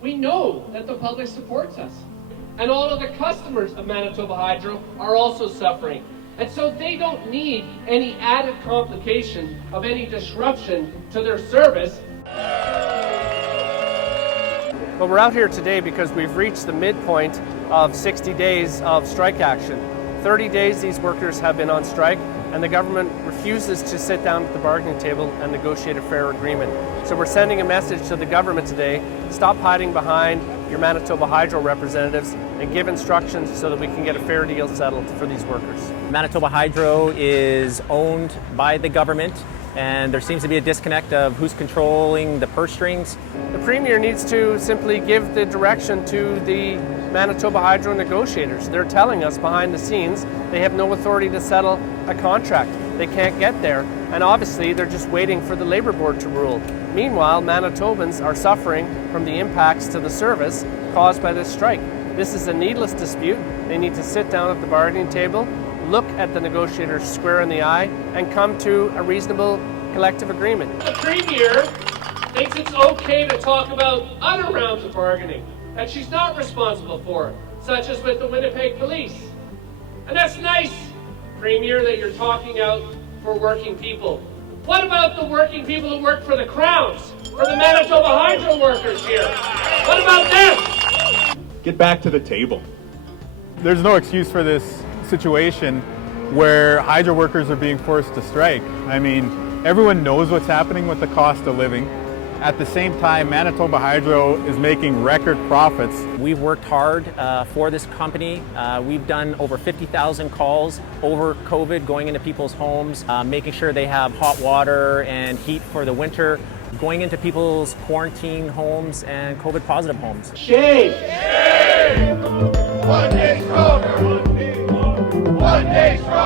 We know that the public supports us. And all of the customers of Manitoba Hydro are also suffering. And so they don't need any added complication of any disruption to their service. Well, we're out here today because we've reached the midpoint of 60 days of strike action. 30 days these workers have been on strike, and the government refuses to sit down at the bargaining table and negotiate a fair agreement. So we're sending a message to the government today: stop hiding behind your Manitoba Hydro representatives and give instructions so that we can get a fair deal settled for these workers. Manitoba Hydro is owned by the government, and there seems to be a disconnect of who's controlling the purse strings. The Premier needs to simply give the direction to the Manitoba Hydro negotiators. They're telling us behind the scenes they have no authority to settle a contract. They can't get there, and obviously they're just waiting for the Labour Board to rule. Meanwhile, Manitobans are suffering from the impacts to the service caused by this strike. This is a needless dispute. They need to sit down at the bargaining table, look at the negotiators square in the eye, and come to a reasonable collective agreement. The Premier thinks it's okay to talk about other rounds of bargaining that she's not responsible for, such as with the Winnipeg Police. And that's nice, Premier, that you're talking out for working people. What about the working people who work for the Crowns, for the Manitoba Hydro workers here? What about them? Get back to the table. There's no excuse for this situation where hydro workers are being forced to strike. I mean, everyone knows what's happening with the cost of living. At the same time, Manitoba Hydro is making record profits. We've worked hard for this company. We've done over 50,000 calls over COVID, going into people's homes, making sure they have hot water and heat for the winter, going into people's quarantine homes and COVID positive homes. Shame! Shame! One day stronger. One day stronger. One day stronger.